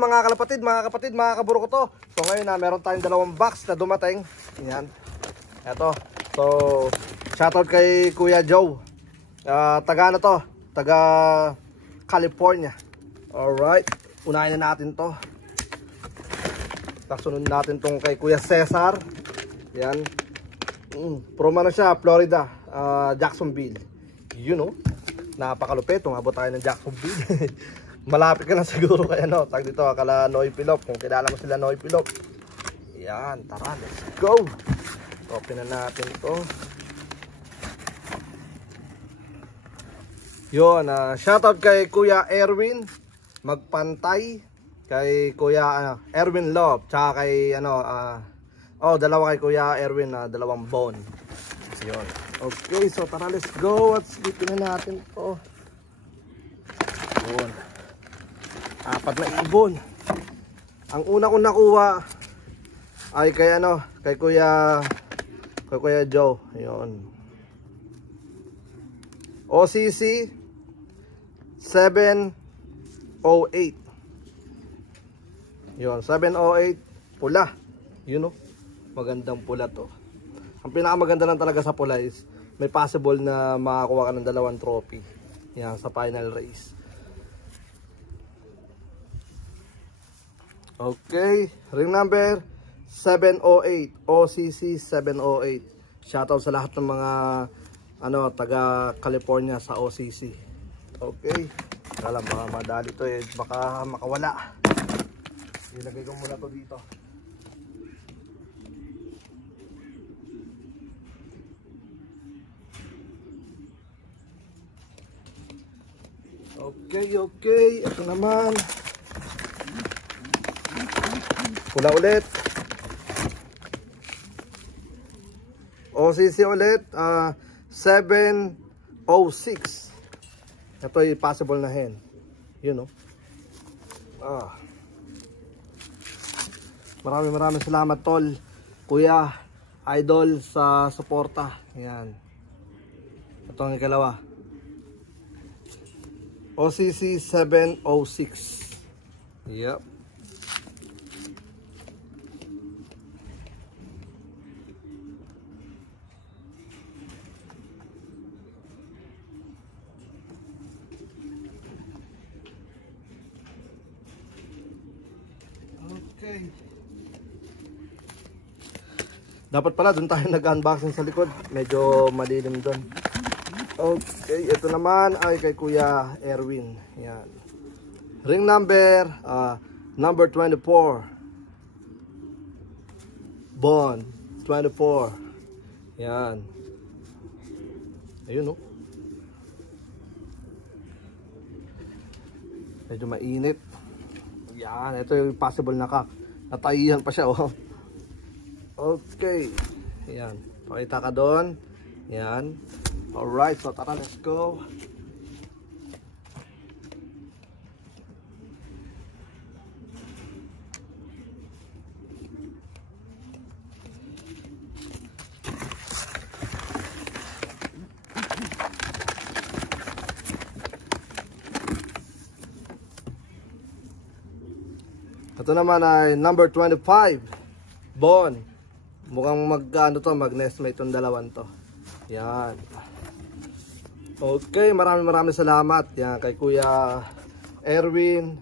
mga kalapatid, mga kaburo ko to. So ngayon na meron tayong dalawang box na dumating. Yan. Ito. So shoutout kay Kuya Joe. Taga ano to? Taga California. Alright. Unahin na natin to. Kasunod natin tong kay Kuya Cesar. Yan. From ano siya? Florida. Jacksonville. You know. Napakalupit. Umabot tayo ng Jacksonville. Malapit ka na siguro kaya no. Tag dito kala Noy Pilop. Kung kilala mo sila Noy Pilop. Yan, tara, let's go. Open na natin to. Yun, shoutout kay Kuya Erwin Magpantay, kay Kuya Erwin Love, tsaka kay dalawa kay Kuya Erwin, dalawang bone. Yun. Okay, so tara, let's go. At slipin na natin to. Yun. 4 na ibon. Ang una kong nakuha ay kay kay Kuya Joe. Ayun. OCC 708. Yun, 708 pula. You know, magandang pula to. Ang pinakamaganda lang talaga sa pula is may possible na makakuha ka ng 2 trophy. Yan, sa final race. Okay, ring number 708, OCC 708. Shoutout sa lahat ng mga taga California sa OCC. Okay. Alam, baka madali to baka makawala. Ilagay ko muna to dito. Okay. Ito naman. Pula ulit. OCC ulit. 706. Ito ay possible na hen. You know. Maraming salamat tol, Kuya Idol sa suporta. Ayan. Ito ang ikalawa. OCC 706. Yep. Okay. Dapat pala doon tayo nag-unboxing sa likod. Medyo madilim doon. Okay, ito naman ay kay Kuya Erwin. Yan. Ring number number 24. Bond 24. Yan. Ayun, oh. Medyo mainit. Yan, ito yung possible na natayihan pa siya, oh. Okay. Yan. Pakita ka doon. Yan. Alright, so tara, let's go. Ito naman ay number 25. Bon. Mukhang mag-nestmate itong dalawan to. Yan. Okay, maraming salamat. Yan, kay Kuya Erwin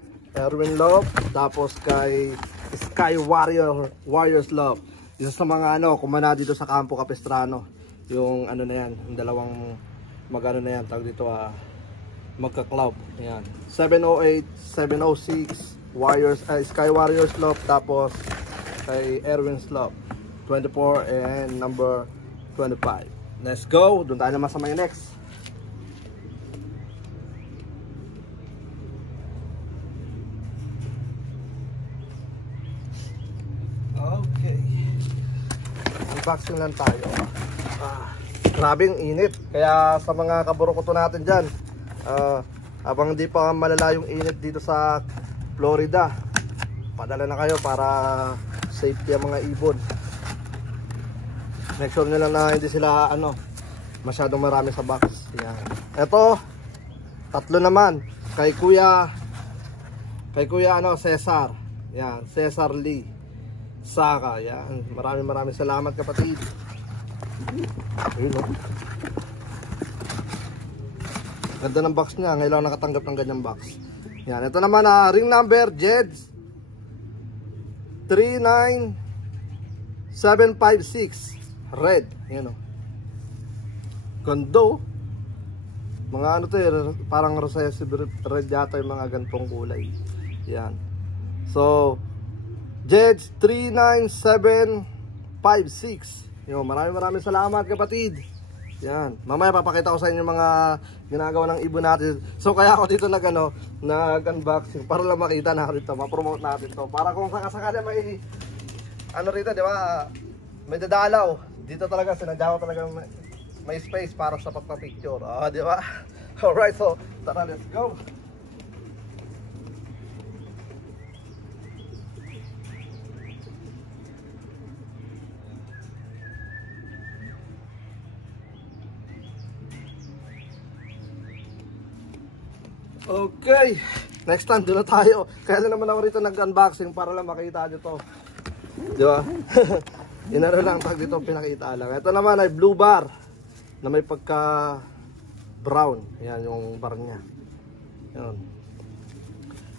Love. Tapos kay Sky Warriors Love. Isa sa mga kumana dito sa Campo Capistrano. Yung na yan, yung dalawang na yan, tawag dito magka-club. Yan. 708, 706. Sky Warriors Love, tapos kay Erwin's Love 24 and number 25. Let's go, doon tayo naman sa may next. Okay, unboxing lang tayo. Grabing init, kaya sa mga kaburukoto natin dyan, habang hindi pa malala yung init dito sa Florida, padala na kayo para safety ang mga ibon. Make sure nila na hindi sila masyadong marami sa box. Yan. Ito, 3 naman kay Kuya kay Kuya Cesar. Yan, Cesar Lee Saka. Yan, maraming salamat kapatid. Ayun, oh. Ganda ng box niya, ngayon lang nakatanggap ng ganyang box. Yan, ito naman ring number Jeds 39756 red. Yan, oh. Gando. Mga ano to parang recessive red yata yung mga gantong kulay. Yan. So, Jeds 39756. Yo, maraming salamat kapatid. Yan. Mamaya papakita ko sa inyo mga ginagawa ng ibon natin. So, kaya ako dito nag-unboxing para lang makita natin ito, ma-promote natin to. Para kung sakasakali may ano rito, di ba? May dadalaw. Dito talaga sinadya ko talaga may space para sa pagpa-picture. Di ba? Alright, so tara, let's go. Okay, next time doon na tayo. Kaya naman ako rito nag-unboxing para lang makita nyo to. Di ba? Inaro lang tag dito, pinakita lang. Ito naman ay blue bar na may pagka brown. Yan yung bar nya. Yan.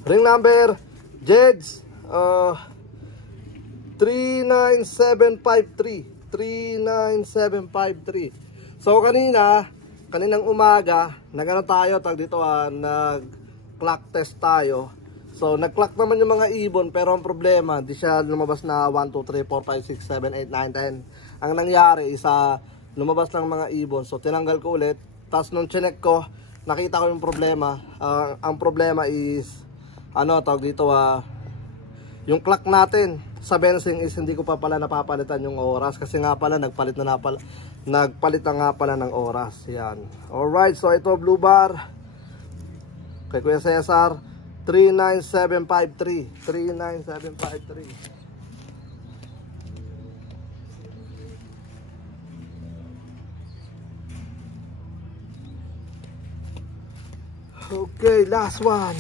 Ring number Jeds 39753. 39753. So kaninang umaga nagano tayo tag dito nag clock test tayo. So nag-clock naman yung mga ibon, pero ang problema di siya lumabas na 1, 2, 3, 4, 5, 6, 7, 8, 9, 10. Ang nangyari isa lumabas lang mga ibon. So tinanggal ko ulit. Tapos nung chinek ko, nakita ko yung problema. Ang problema is tawag dito yung clock natin sa bensing is hindi ko pa pala napapalitan yung oras kasi nga pala nagpalit na nga pala ng oras. Yan. Alright, so ito blue bar kay Kuya Cesar 39753. 39753. Okay, last one.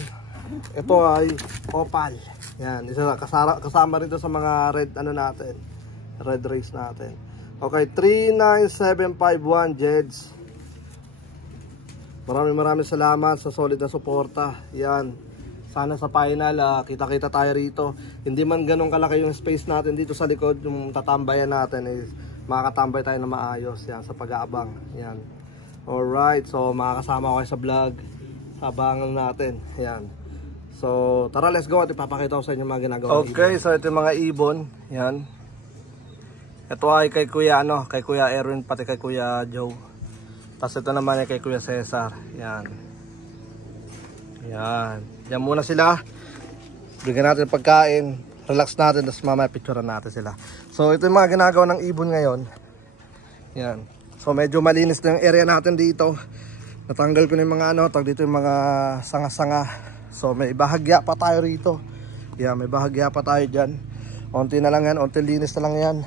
Ito ay opal. Yan, isa kasama rin sa mga red natin. Red race natin. Okay, 39751 Jeds. Maraming salamat sa solid na suporta. Yan. Sana sa final kita-kita tayo rito. Hindi man ganun kalaki yung space natin dito sa likod, yung tatambayan natin is makakatambay tayo na maayos yan sa pag-aabang. Yan. Alright, so makakasama ko kayo sa vlog. Abangan natin. Yan. So, tara, let's go at ipapakita ko sa inyo mga ginagawa. Okay, so ito yung mga ibon. Yan. Ito ay kay Kuya kay Kuya Erwin pati kay Kuya Joe. Tapos ito naman ay kay Kuya Cesar. Yan. Yan. Yan muna sila. Bigyan natin pagkain. Relax natin. Tapos mamaya picturean natin sila. So, ito yung mga ginagawa ng ibon ngayon. Yan. So, medyo malinis na yung area natin dito. Natanggal ko na yung mga tag dito yung mga sanga-sanga. So may bahagya pa tayo rito. Yan, may bahagya pa tayo dyan. Unti na lang yan, unti linis na lang yan.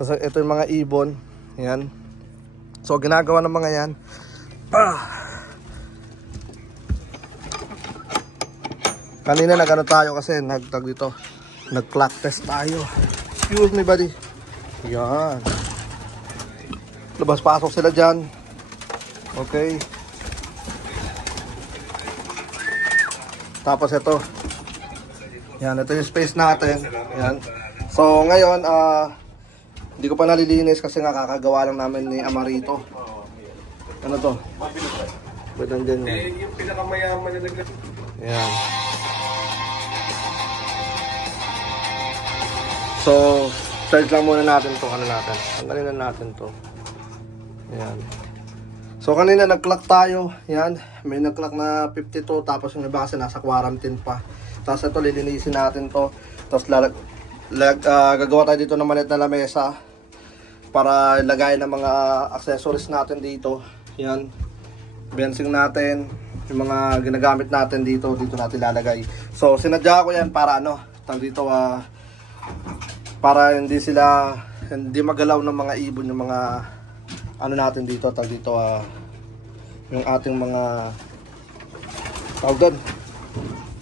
Tapos ito yung mga ibon. Yan. So ginagawa ng mga yan. Kanina tayo kasi nagtag dito. Nag-clock test tayo. Excuse me buddy. Yan. Labas-pasok sila dyan. Okay. Tapos ito. Yan, ito yung space natin. Yan. So ngayon, hindi ko pa nalilinis kasi nga kakagawa lang namin ni Amarito. Ano to? Pwede dyan yun. Yung pinakamayaman na naglag. Yan. So, charge lang muna natin to. Tanggalin na natin to. Yan. So kanina nag-clock tayo, yan, may nag-clock na 52 tapos yung iba kasi nasa quarantine pa. Tapos ito lilinisin natin to. Tapos gagawa tayo dito ng maliit na lamesa para ilagay ng mga accessories natin dito. Yan, bensing natin, yung mga ginagamit natin dito natin lalagay. So sinadya ko yan para dito para hindi magalaw ng mga ibon yung mga natin dito, yung ating mga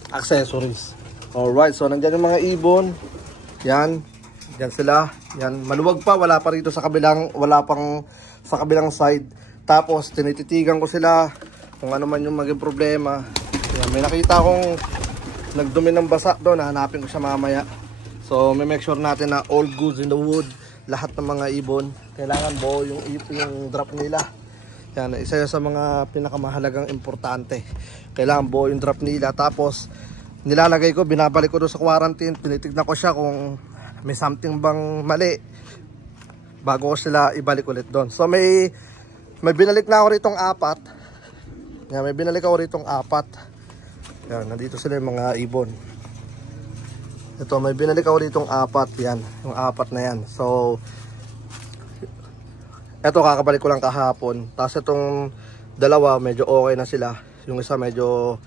accessories. Alright, so nandiyan yung mga ibon. Yan. Yan sila. Yan. Maluwag pa. Wala pa rito sa kabilang, wala pang sa kabilang side. Tapos, tinititigan ko sila kung ano man yung maging problema. Yan. May nakita akong nagdumi ng basa doon. Hanapin ko siya mamaya. So, may make sure natin na all goods in the wood. Lahat ng mga ibon. Kailangan buo yung drop nila. Yan. Isa yun sa mga pinakamahalagang importante. Kailangan buo yung drop nila. Tapos, nilalagay ko, binabalik ko doon sa quarantine, tinitignan ko siya kung may something bang mali bago ko sila ibalik ulit doon. So may binalik na ako ritong 4. Yan, may binalik ako ritong 4. Yan, nandito sila yung mga ibon. Ito, may binalik ako ritong 4. Yan, yung 4 na yan. So eto, kakabalik ko lang kahapon. Tapos itong dalawa, medyo okay na sila. Yung isa medyo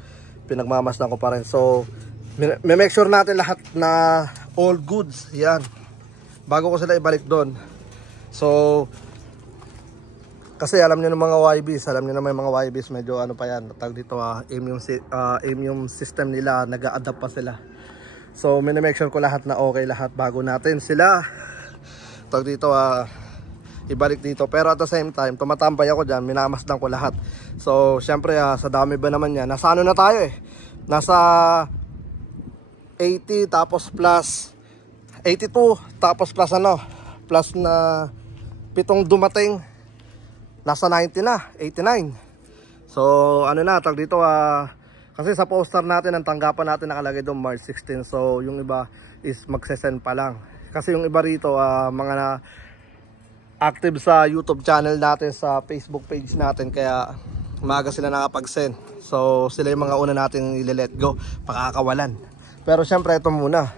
pinagmamasdan ko pa rin. So, may make sure natin lahat na all goods. Yan. Bago ko sila ibalik doon. So, kasi alam niyo ng mga YBs, alam niyo na may mga YBs, medyo ano pa yan. Tag dito immune system nila, nag-a-adapt pa sila. So, may make sure ko lahat na okay lahat bago natin sila. Tag dito ibalik dito. Pero at the same time, tumatambay ako dyan, minamasdan ko lahat. So, syempre sa dami ba naman yan, nasa ano na tayo nasa 80 tapos plus 82 tapos plus plus na 7 dumating, nasa 90 na, 89. So, ano na, tag dito kasi sa poster natin, ang tanggapan natin nakalagay doon March 16. So, yung iba is magsesend pa lang. Kasi yung iba rito, mga active sa YouTube channel natin, sa Facebook page natin, kaya maaga sila nakapag-send. So sila yung mga una natin i-let go, pakakawalan. Pero syempre ito muna,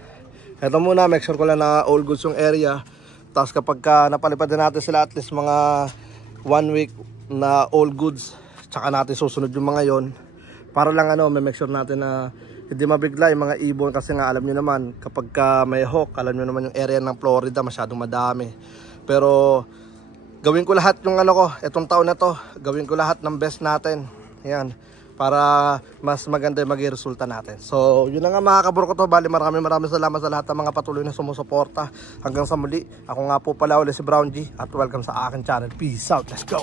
make sure ko lang na all goods yung area. Tapos kapag napalipad na natin sila at least mga 1 week na all goods, tsaka natin susunod yung mga yon. Para lang may make sure natin na hindi mabigla yung mga ibon. Kasi nga alam nyo naman, kapag may hawk, alam nyo naman yung area ng Florida masyadong madami. Pero gawin ko lahat yung itong taon na to, gawin ko lahat ng best natin. Yan, para mas maganda yung maging resulta natin. So, yun na nga mga kaburo ko to. Bali, maraming salamat sa lahat ng mga patuloy na sumusuporta. Hanggang sa muli, ako nga po pala ulit si Brown G. At welcome sa akin channel. Peace out, let's go!